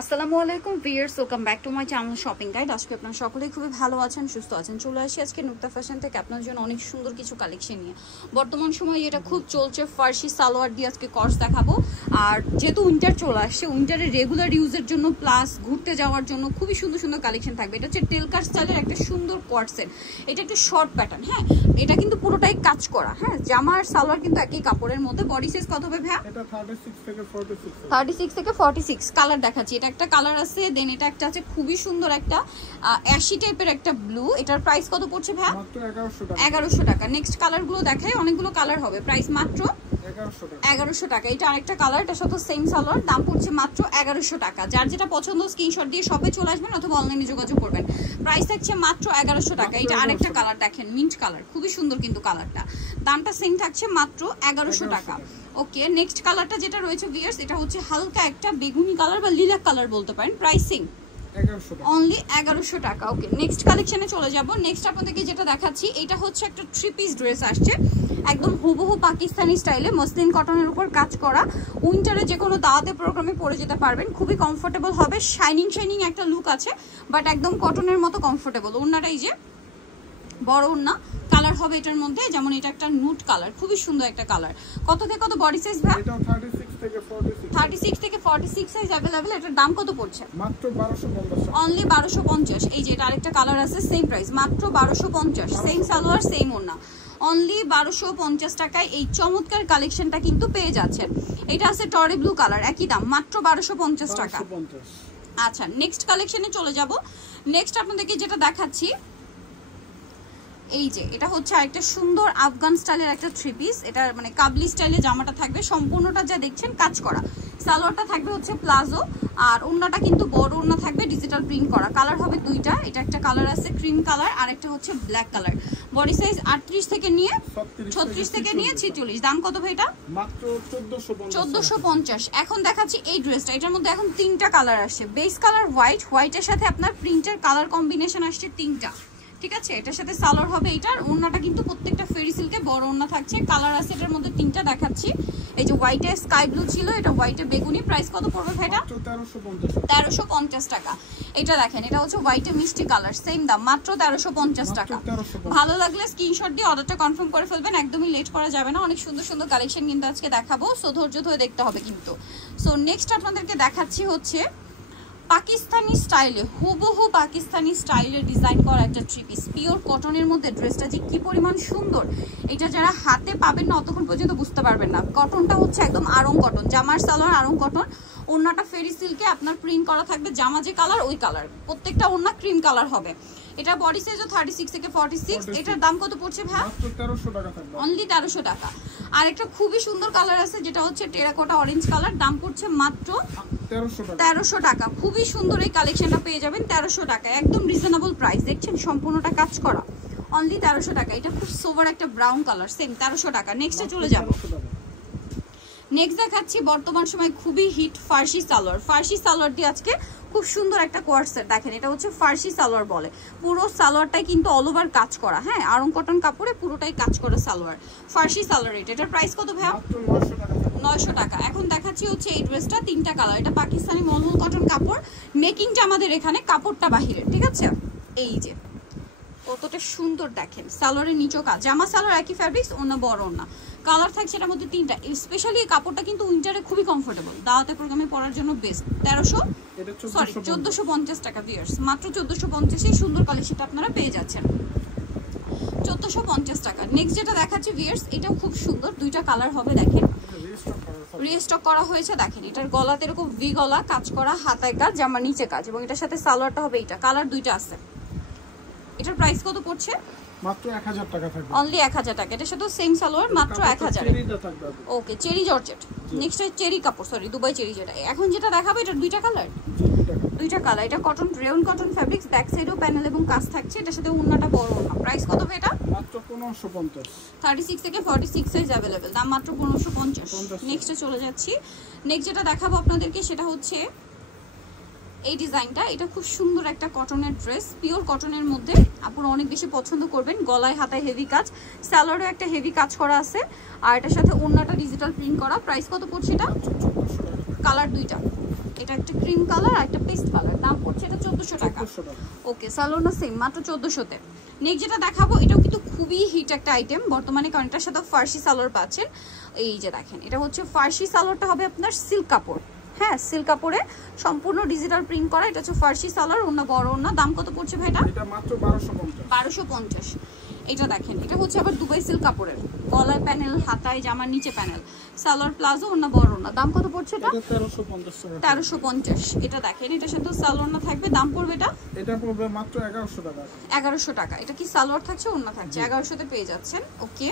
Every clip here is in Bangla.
আসসালামু আলাইকুম viewers, welcome back to my channel shopping guide. আজকে আপনারা সকলেই খুবই ভালো আছেন, সুস্থ আছেন। চলে আসি আজকে নুক্তা ফ্যাশন থেকে আপনার জন্য অনেক সুন্দর কিছু কালেকশন নিয়ে। বর্তমান সময়ে এটা খুব চলছে, ফার্সি সালোয়ার দিয়ে আজকে কর্স দেখাবো। আর যেহেতু উইন্টার চলে আসছে, উইন্টারের রেগুলার ইউজের জন্য প্লাস ঘুরতে যাওয়ার জন্য খুবই সুন্দর সুন্দর কালেকশন থাকবে। এটা হচ্ছে টেলকার স্টাইলের একটা সুন্দর কোয়ার্টসেট। এটা একটু শর্ট প্যাটার্ন, হ্যাঁ, এটা কিন্তু পুরোটাই কাজ করা। হ্যাঁ, জামা আর সালোয়ার কিন্তু একই কাপড়ের মধ্যে। বডি সাইজ কত হবে ভাইয়া? এটা 36 থেকে 46 36 থেকে 46 কালার দেখাচ্ছি। এটা একটা কালার আছে, দেন এটা একটা আছে খুবই সুন্দর একটা অ্যাশি টাইপের একটা ব্লু। এটার প্রাইস কত পড়ছে ভাই? মাত্র 1100 টাকা। 1100 টাকা। নেক্সট কালারগুলো দেখাই, অনেকগুলো কালার হবে। প্রাইস মাত্র 1100 টাকা। এটা আরেকটা কালার, এটা সাথে সেম সালোয়ার, দাম পড়ছে মাত্র 1100 টাকা। যার যেটা পছন্দ স্ক্রিনশট দিয়ে শপে চলে আসবেন অথবা অনলাইনে যোগাযোগ করবেন। প্রাইস থাকছে মাত্র 1100 টাকা। এটা আরেকটা কালার দেখেন, মিন্ট কালার, খুবই সুন্দর কিন্তু কালারটা। দামটা সেম থাকছে মাত্র 1100 টাকা। ওকে, নেক্সট কালারটা যেটা রয়েছে ভিউয়ার্স, এটা হচ্ছে হালকা একটা বেগুনি কালার বা লিলাক কালার বলতে পারেন। প্রাইসিং অনলি 1100 টাকা। ওকে, নেক্সট কালেকশনে চলে যাব। নেক্সট আপনাদেরকে যেটা দেখাচ্ছি, এটা হচ্ছে একটা 3 পিস ড্রেস আসছে, একদম হুবহু পাকিস্তানি স্টাইলে মসলিন কটনের উপর কাজ করা। উইন্টারে যে কোনো দাওয়াতে প্রোগ্রামে পরে যেতে পারবেন, খুবই কমফোর্টেবল হবে। শাইনিং শাইনিং একটা লুক আছে, বাট একদম কটনের মতো কমফোর্টেবল। ওড়নাটা এই যে বড় ওড়না, কালার হবে এটার মধ্যে, যেমন এটা একটা নুট কালার, খুবই সুন্দর একটা কালার। কত থেকে কত বডি সাইজ ভাই? এটা 36 থেকে 46 36 থেকে 46 সাইজ अवेलेबल। এটার দাম কত পড়ছে? মাত্র 1250 অনলি 1250। এই যে এটা আরেকটা কালার আছে, সেম প্রাইস, মাত্র 1250। সেম সালোয়ার সেম ওড়না, অনলি 1250 টাকায় এই চমৎকার কালেকশনটা কিন্তু পেয়ে যাচ্ছেন। এটা আছে টরে ব্লু কালার, একই দাম, মাত্র 1250 টাকা। আচ্ছা, নেক্সট কালেকশনে চলে যাব। নেক্সট আপনাদেরকে যেটা দেখাচ্ছি, এই যে এটা হচ্ছে আরেকটা সুন্দর আফগান স্টাইলের একটা 3 পিস। এটা মানে কাবলি স্টাইলে জামাটা থাকবে, সম্পূর্ণটা যা দেখছেন কাজ করা। সালোয়ারটা থাকবে হচ্ছে প্লাজো, আর ওড়নাটা কিন্তু বড় ওড়না থাকবে, ডিজিটাল প্রিন্ট করা। কালার হবে দুইটা, এটা একটা কালার আছে ক্রিম কালার, আর একটা হচ্ছে ব্ল্যাক কালার। বডি সাইজ 38 থেকে নিয়ে 36 থেকে নিয়ে 46। দাম কত ভাই এটা? মাত্র 1450। এখন দেখাচ্ছি এই ড্রেসটা, এটার মধ্যে এখন 3টা কালার আসছে। বেস কালার হোয়াইট, হোয়াইটের সাথে আপনার প্রিন্টের কালার কম্বিনেশন আসছে 3টা, ঠিক আছে। এটার সাথে সালোয়ার হবে এইটার। ওড়নাটা কিন্তু প্রত্যেকটা ফেরি সিল্কে বড় ওড়না থাকছে। কালার আছে এটার মধ্যে 3টা দেখাচ্ছি। এই যে হোয়াইটে স্কাই ব্লু ছিল, এটা হোয়াইটে বেগুনি। প্রাইস কত পড়বে ভাইটা? 1350 টাকা। এটা দেখেন, এটা হচ্ছে হোয়াইটে মিষ্টি কালার, সেম দাম, মাত্র 1350 টাকা। ভালো লাগলে স্ক্রিনশট দিয়ে অর্ডারটা কনফার্ম করে ফেলবেন, একদমই লেট করা যাবে না। অনেক সুন্দর সুন্দর কালেকশন কিন্তু আজকে দেখাবো, সো ধৈর্য ধরে দেখতে হবে কিন্তু। সো নেক্সট আপনাদেরকে দেখাচ্ছি হচ্ছে পাকিস্তানি স্টাইলে, হুবহু পাকিস্তানি স্টাইলে ডিজাইন করা একটা 3 পিস পিওর কটনের মধ্যে। ড্রেসটা যে কি পরিমাণ সুন্দর, এটা যারা হাতে পাবেন না অতক্ষণ পর্যন্ত বুঝতে পারবেন না। কটনটা হচ্ছে একদম আড়ং কটন, জামার সালোয়ার আড়ং কটন, ওড়নাটা ফেরি সিল্কে আপনার প্রিন্ট করা থাকবে। জামা যে কালার ওই কালার, প্রত্যেকটা ওড়না ক্রিম কালার হবে। এটা বডি সাইজও 36 থেকে 46। এটার দাম কত পড়ছে ভাই? মাত্র 1300 টাকা থাকবে, অনলি 1300 টাকা। আর একটা খুবই সুন্দর কালার আছে, যেটা হচ্ছে টেরাকোটা অরেঞ্জ কালার, দাম পড়ছে মাত্র 1300 টাকা। খুবই সুন্দর এই কালেকশনটা পেয়ে যাবেন 1300 টাকা, একদম রিজনেবল প্রাইস। দেখছেন সম্পূর্ণটা কাজ করা, অনলি 1300 টাকা। এটা খুব সোভার একটা ব্রাউন কালার, সেম 1300 টাকা। নেক্সটে চলে যাব। নেক্সট দেখাচ্ছি বর্তমান সময় খুবই হিট ফার্সি সালোয়ার। ফার্সি সালোয়ার দিয়ে আজকে খুব সুন্দর একটা কোয়ার্টসেট দেখেন। এটা হচ্ছে ফার্সি সালোয়ার বলে। পুরো সালোয়ারটাই কিন্তু অল ওভার কাজ করা, হ্যাঁ, আড়ং কটন কাপড়ে পুরোটাই কাজ করা সালোয়ার, ফার্সি সালোয়ার। এটার প্রাইস কত ভাই? 900 টাকা। এখন দেখাচ্ছি হচ্ছে এই ড্রেসটা, 3টা কালার। এটা পাকিস্তানি মলমল কটন কাপড়, মেকিংটা আমাদের এখানে, কাপড়টা বাহিরের, ঠিক আছে। এই যে কতটা সুন্দর দেখেন, সালোয়ারের নিচও কাজ, জামা সালোয়ার একই ফ্যাব্রিক্স, অন্য বড় না। কালার থাকছে এটার মধ্যে 3টা। স্পেশালি এই কাপড়টা কিন্তু উইন্টারে খুবই কমফোর্টেবল, দাওয়াতে প্রোগ্রামে পরার জন্য বেস্ট। 1450 টাকা ভিউয়ার্স, মাত্র 1450 সুন্দর কালেকশনটা আপনারা পেয়ে যাচ্ছেন 1450 টাকা। নেক্সট যেটা দেখাচ্ছি ভিউয়ার্স, এটাও খুব সুন্দর, 2টা কালার হবে দেখেন, রিস্টক করা হয়েছে দেখেন। এটার গলাতে এরকম ভি গলা কাজ করা, হাতায় কাজ, জামা নিচে কাজ, এবং এটার সাথে সালোয়ারটা হবে এইটা। কালার 2টা আছে। এটার প্রাইস কত পড়ছে? মাত্র 1000 টাকা থাকবে, অনলি 1000 টাকা। এটার সাথে সেম সালোয়ার, মাত্র 1000। ওকে, চেরি জর্জেট। নেক্সট চেরি কাপড়, সরি দুবাই চেরি। যেটা এখন যেটা দেখাবো, এটার 2টা কালার, 2টা কালার। এটা cotton, rayon cotton fabrics, back সাইডেও প্যানেল এবং কাজ থাকছে। এটার সাথে ওড়নাটা বড় ওড়না। প্রাইস কত হবে এটা? মাত্র 1550। 36 থেকে 46 সাইজ अवेलेबल, দাম মাত্র 1550। নেক্সটে চলে যাচ্ছি। নেক্সট যেটা দেখাবো আপনাদেরকে সেটা হচ্ছে এই ডিজাইনটা। এটা খুব সুন্দর একটা কটনের ড্রেস, পিওর কটনের মধ্যে, আপনারা অনেক বেশি পছন্দ করবেন। গলায় হাতায় হেভি কাজ, সালোয়ারে একটা হেভি কাজ করা আছে, আর এটার সাথে ওড়নাটা ডিজিটাল প্রিন্ট করা। প্রাইস কত পড়ছে এটা? কালার 2টা। এটা একটা ক্রিম কালার আর একটা পেস্ট কালার, দাম পড়ছে এটা 1400 টাকা। 1400 টাকা। ওকে, সালোয়ারটা সেম মাত্র 1400 তে। নেক্সট যেটা দেখাবো এটাও কিন্তু খুবই হিট একটা আইটেম বর্তমানে, কারণ এটার সাথে ফার্সি সালোয়ার পাচ্ছেন। এই যে দেখেন, এটা হচ্ছে ফার্সি সালোয়ারটা হবে আপনার সিল্ক কাপড়, হ্যাঁ সিল্ক কাপড়ে সম্পূর্ণ ডিজিটাল প্রিন্ট করা। এটা হচ্ছে ফার্সি সালোয়ার, ওন্না বড় ওন্না। দাম কত পড়ছে ভাই এটা? এটা মাত্র 1250। 1250। এটা দেখেন, এটা হচ্ছে আবার দুবাই সিল্ক কাপড়ের, গলায় প্যানেল, হাতায় জামার নিচে প্যানেল, সালোয়ার প্লাজো, ওন্না বড় ওন্না। দাম কত পড়ছে এটা? এটা 1350 টাকা। 1350। এটা দেখেন, এটার সাথে সালোয়ার না থাকবে, দাম পড়বে এটা? এটা পড়বে মাত্র 1100 টাকা। 1100 টাকা। এটা কি সালোয়ার থাকছে ওন্না থাকছে? 1100 তে পেয়ে যাচ্ছেন। ওকে,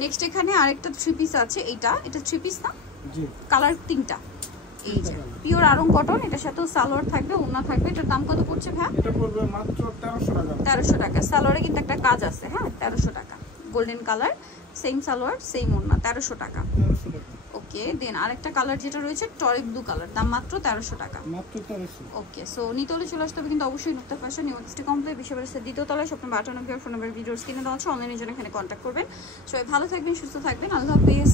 নেক্সট এখানে আরেকটা থ্রি পিস আছে। এটা থ্রি পিস না? জি। কালার তিনটা। এই যে পিওর আরং কটন, এটার সাথেও সালোয়ার থাকবে, ওন্না থাকবে। এটার দাম কত পড়ছে ভাই? এটা পড়বে মাত্র 1300 টাকা। 1300 টাকা। সালোয়ারে কিন্তু একটা কাজ আছে, হ্যাঁ 1300 টাকা। Golden colour, same salwar same ওন্না, 1300 টাকা। 1300 টাকা। ওকে, দেন আরেকটা কালার যেটা রয়েছে টরিক ব্লু কালার, দাম মাত্র 1300 টাকা। মাত্র 1300। ওকে, সো নিতে হলে চলে আসতে হবে কিন্তু অবশ্যই নুক্তা ফ্যাশন ইউনিভার্সিটি কমপ্লেক্স বিশ্ববিদ্যালয়ের দ্বিতীয় তলায়, স্বপ্ন 52 ফোন নাম্বার ভিডিওস কিনে দেওয়া আছে, অনলাইনের জন্য এখানে কন্ট্যাক্ট করবেন। সবাই ভালো থাকবেন, সুস্থ থাকবেন, আল্লাহ হাফেজ।